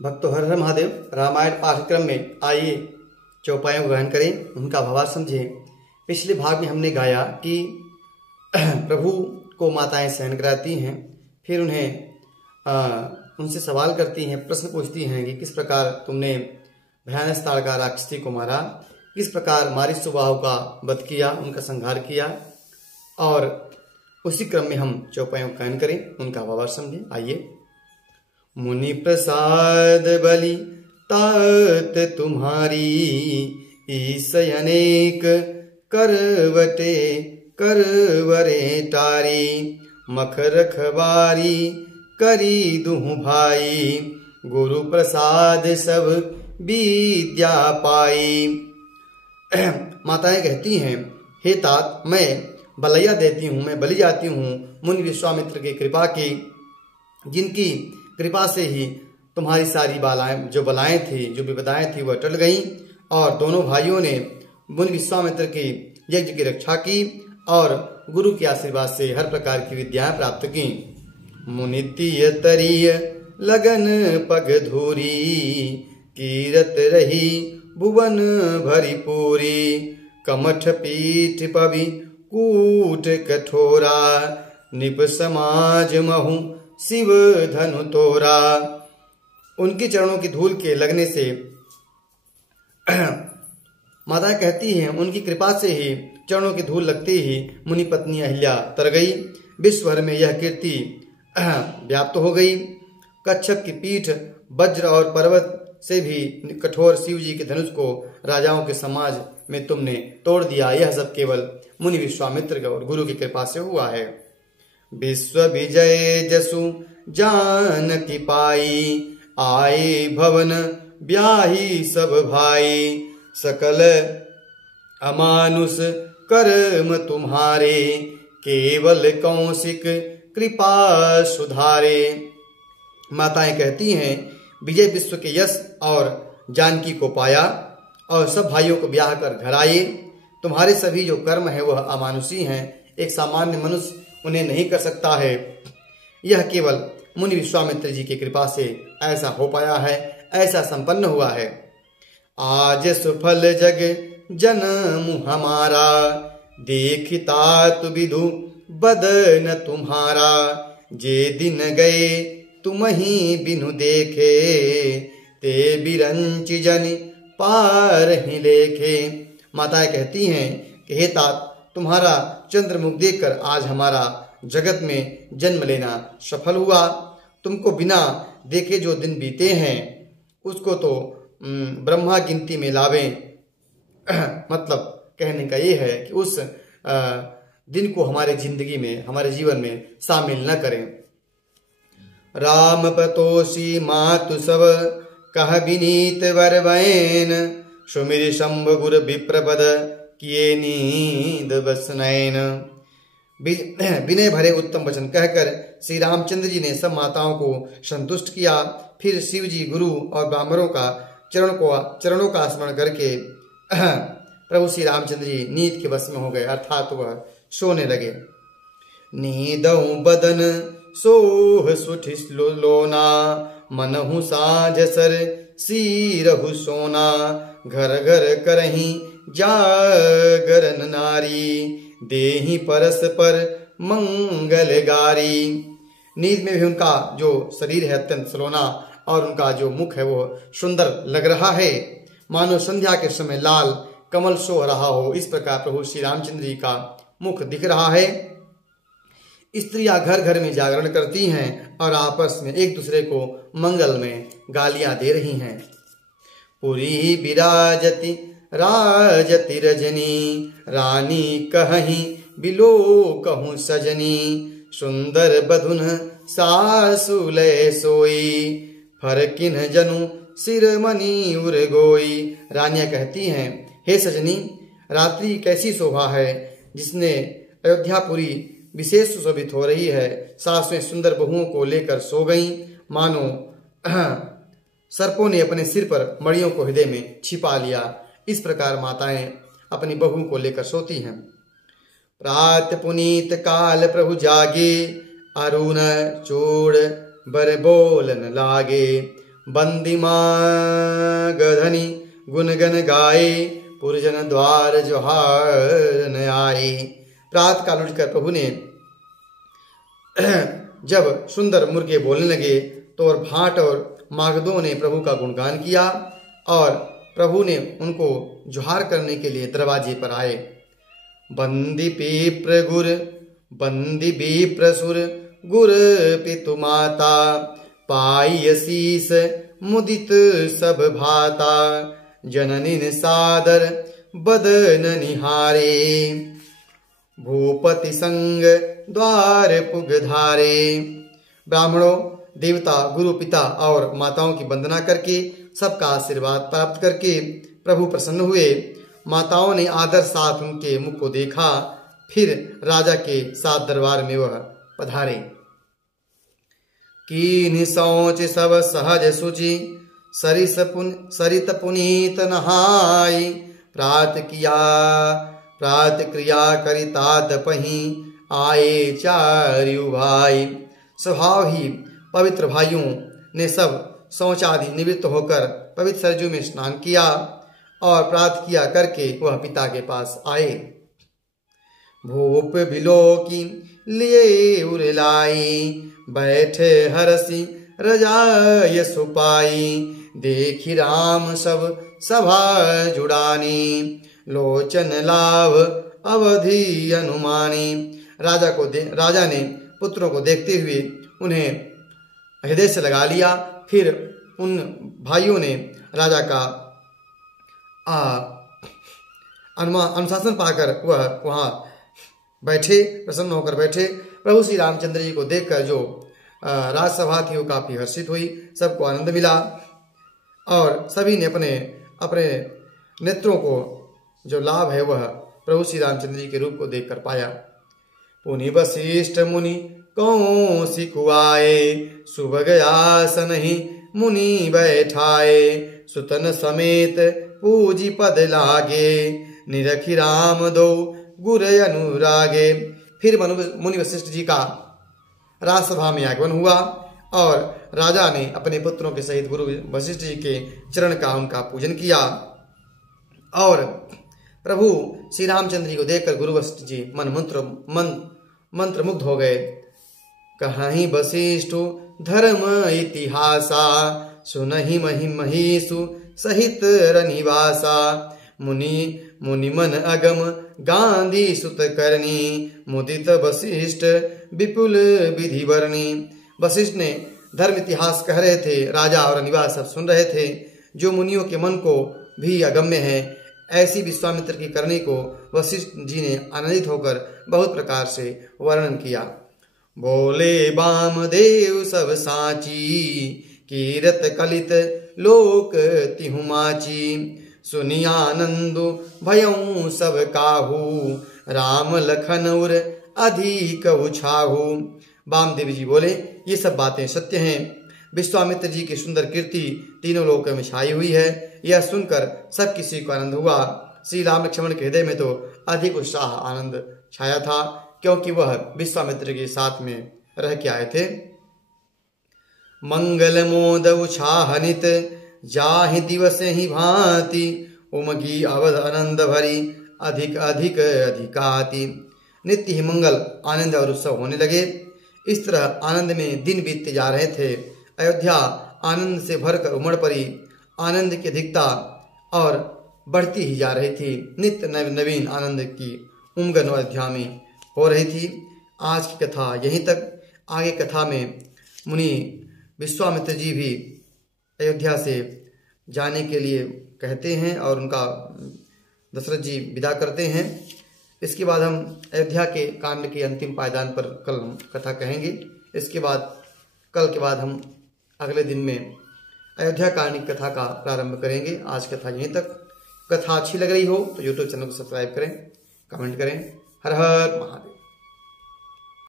भक्तों, हर हर महादेव। रामायण पाठ्यक्रम में आइए चौपाइयों को ग्रहण करें, उनका भावार्थ समझें। पिछले भाग में हमने गाया कि प्रभु को माताएं सहन कराती हैं, फिर उनसे सवाल करती हैं, प्रश्न पूछती हैं कि किस प्रकार तुमने भयानक ताड़का राक्षसी को मारा, किस प्रकार मारी सुबाहु का वध किया, उनका संहार किया। और उसी क्रम में हम चौपाइयों का गायन करें, उनका भावार्थ समझें। आइए। मुनि प्रसाद बलि तात तुम्हारी, ईस अनेक करवटे करवरे टारी, मख रखवारी करी दुहु भाई, गुरु प्रसाद सब विद्या पाई। माताएं कहती हैं, हे तात, मैं बलैया देती हूँ, मैं बलि जाती हूँ मुनि विश्वामित्र की कृपा की, जिनकी कृपा से ही तुम्हारी सारी जो बलाएं थी, जो विपदाएं थी, वह टल गईं। और दोनों भाइयों ने मुनि विश्वामित्र की यज्ञ की रक्षा की और गुरु के आशीर्वाद से हर प्रकार की विद्याएं प्राप्त की। मुनितीय तरीय लगन पग धूरी, कीरत रही भुवन भरी पूरी, कमठ पीठ पवि कूट कठोरा, निप समाज महु शिव धनु तोरा। उनके चरणों की धूल के लगने से माता कहती हैं, उनकी कृपा से ही चरणों की धूल लगते ही मुनि पत्नी अहिल्या तर गई। विश्व भर में यह कीर्ति व्याप्त हो गई। कच्छप की पीठ वज्र और पर्वत से भी कठोर शिव जी के धनुष को राजाओं के समाज में तुमने तोड़ दिया। यह सब केवल मुनि विश्वामित्र और गुरु की कृपा से हुआ है। विश्व विजय जसु जानकी पाई, आए भवन ब्याही सब भाई, सकल अमानुष कर्म तुम्हारे, केवल कौशिक कृपा सुधारे। माताएं कहती हैं, विजय विश्व के यश और जानकी को पाया और सब भाइयों को ब्याह कर घर आए। तुम्हारे सभी जो कर्म है वह अमानुषी हैं, एक सामान्य मनुष्य उन्हें नहीं कर सकता है। यह केवल मुनि विश्वामित्र जी की कृपा से ऐसा हो पाया है, ऐसा संपन्न हुआ है। आज सुफल जग जन्म हमारा, देखता तु विधु बदन तुम्हारा, जे दिन गए तुम ही बिनु देखे, ते बिरंच जन पार ही लेखे। माताएं कहती हैं कि हे तात, तुम्हारा चंद्रमुख देखकर आज हमारा जगत में जन्म लेना सफल हुआ। तुमको बिना देखे जो दिन बीते हैं उसको तो ब्रह्मा गिनती में लावें। मतलब कहने का ये है कि उस दिन को हमारे जिंदगी में, हमारे जीवन में शामिल न करें। राम पतोषी मातु सब कह विनीत वरवैन, सुमिर शंभ गुर विप्रपद किए नींद बसनैन। विनय भरे उत्तम वचन कहकर श्री रामचंद्र जी ने सब माताओं को संतुष्ट किया। फिर शिव जी, गुरु और ब्राह्मणों का चरणों का स्मरण करके प्रभु श्री रामचंद्र जी नींद के वश में हो गए, अर्थात वह सोने लगे। नीदऊ बदन सोह सुठि लोना, मनहु साझ सर सीरहु सोना, घर घर करही जागरण नारी, देही परस पर मंगल गारी। नींद में भी उनका जो शरीर है अत्यंत सलोना और उनका जो मुख है वो सुंदर लग रहा है, मानो संध्या के समय लाल कमल सो रहा हो। इस प्रकार प्रभु श्री रामचंद्र जी का मुख दिख रहा है। स्त्रियां घर घर में जागरण करती हैं और आपस में एक दूसरे को मंगल में गालियां दे रही हैं। पुरी विराजति राजति रजनी, रानी कहीं बिलो कहूँ सजनी, सुंदर बधुन सासु लय सोई, फरकिन जनु सिरमणि उर गोई। रानियां कहती हैं, हे सजनी, रात्रि कैसी शोभा है जिसने अयोध्यापुरी विशेष सुशोभित हो रही है। सासुएं सुंदर बहुओं को लेकर सो गईं, मानो सर्पों ने अपने सिर पर मणियों को हृदय में छिपा लिया। इस प्रकार माताएं अपनी बहू को लेकर सोती हैं। प्रात पुनीत काल प्रभु जागे, अरुण चोड़ बर बोलन लागे, बंदिमा गधनी गुनगन गाए, पुरजन द्वार जोहार न आए। प्रातः काल उठकर प्रभु ने जब सुंदर मुर्गे बोलने लगे तो और भाट और मागधों ने प्रभु का गुणगान किया और प्रभु ने उनको जुहार करने के लिए दरवाजे पर आए। बंदी पीप्र गुर बंदी विप्र सुर गुर पितु माता, पाई शीस मुदित सब भाता, जननीन सादर बदन निहारे, भूपति संग द्वार पुग धारे। ब्राह्मणों, देवता, गुरु, पिता और माताओं की वंदना करके सबका आशीर्वाद प्राप्त करके प्रभु प्रसन्न हुए। माताओं ने आदर साथ उनके मुख को देखा, फिर राजा के साथ दरबार में वह पधारे। कीन्हि शौच सब सहज सुचि, सरित पुनीत नहाई, प्रात क्रिया करितात पही, आए चारु भाई। स्वभाव ही पवित्र भाइयों ने सब शौचादि निवृत्त होकर पवित्र सरजू में स्नान किया और प्रात किया करके वह पिता के पास आए। भूप बिलोकी लिए उरलाई, बैठे हरसी रजाय सुपाई, देखी राम सब सभा जुड़ानी, लोचन लाभ अवधि अनुमानी। राजा ने पुत्रों को देखते हुए उन्हें हृदय से लगा लिया। फिर उन भाइयों ने राजा का अनुशासन पाकर वह वहां बैठे, प्रसन्न होकर बैठे। प्रभु श्री रामचंद्र जी को देखकर जो राजसभा थी वो काफी हर्षित हुई, सबको आनंद मिला और सभी ने अपने अपने नेत्रों को जो लाभ है वह प्रभु श्री रामचंद्र जी के रूप को देखकर पाया। पुनि वशिष्ठ मुनि कौशिकुआए, सुबह आसन ही मुनि बैठाए, सुतन समेत पूजी पद लागे, निरखी राम दो गुर अनुरागे। फिर मुनि वशिष्ठ जी का राजसभा में आगमन हुआ और राजा ने अपने पुत्रों के सहित गुरु वशिष्ठ जी के चरण का उनका पूजन किया और प्रभु श्री रामचंद्र जी को देखकर गुरु वशिष्ठ जी मंत्र मुग्ध हो गए। कहीं वशिष्ठ धर्म इतिहासा, सुनहि महिषु सहित रनिवासा, मुनि मन अगम गांधी सुत करनी, मुदित वशिष्ठ विपुल विधि वर्णी। वशिष्ठ ने धर्म इतिहास कह रहे थे, राजा और निवास सब सुन रहे थे, जो मुनियों के मन को भी अगम्य है। ऐसी विश्वामित्र की करनी को वशिष्ठ जी ने आनंदित होकर बहुत प्रकार से वर्णन किया। बोले वामदेव सब साची, कीरत कलित लोक तिहु माची, सुनि आनंदु भयऊ सब काहू, राम लखन उर अधिक उछाहू। वामदेव जी बोले, ये सब बातें सत्य हैं। विश्वामित्र जी की सुंदर कीर्ति तीनों लोकों में छाई हुई है। यह सुनकर सब किसी को आनंद हुआ। श्री राम लक्ष्मण के हृदय में तो अधिक उत्साह आनंद छाया था, क्योंकि वह विश्वामित्र के साथ में रह के आए थे। मंगल मोद उछाहनित, जाहि दिवस ही भांति, उमगी अवध आनंद भरी, अधिक अधिक अधिकाति। नित्य ही मंगल, आनंद और उत्सव होने लगे। इस तरह आनंद में दिन बीतते जा रहे थे। अयोध्या आनंद से भरकर उमड़ पड़ी। आनंद की अधिकता और बढ़ती ही जा रही थी। नित्य नवीन आनंद की उमंग अयोध्या में हो रही थी। आज की कथा यहीं तक। आगे कथा में मुनि विश्वामित्र जी भी अयोध्या से जाने के लिए कहते हैं और उनका दशरथ जी विदा करते हैं। इसके बाद हम अयोध्या के कांड के अंतिम पायदान पर कल हम कथा कहेंगे। इसके बाद कल के बाद हम अगले दिन में अयोध्या कांड की कथा का प्रारंभ करेंगे। आज कथा यहीं तक। कथा अच्छी लग रही हो तो यूट्यूब चैनल को सब्सक्राइब करें, कमेंट करें। हर हर महादेव।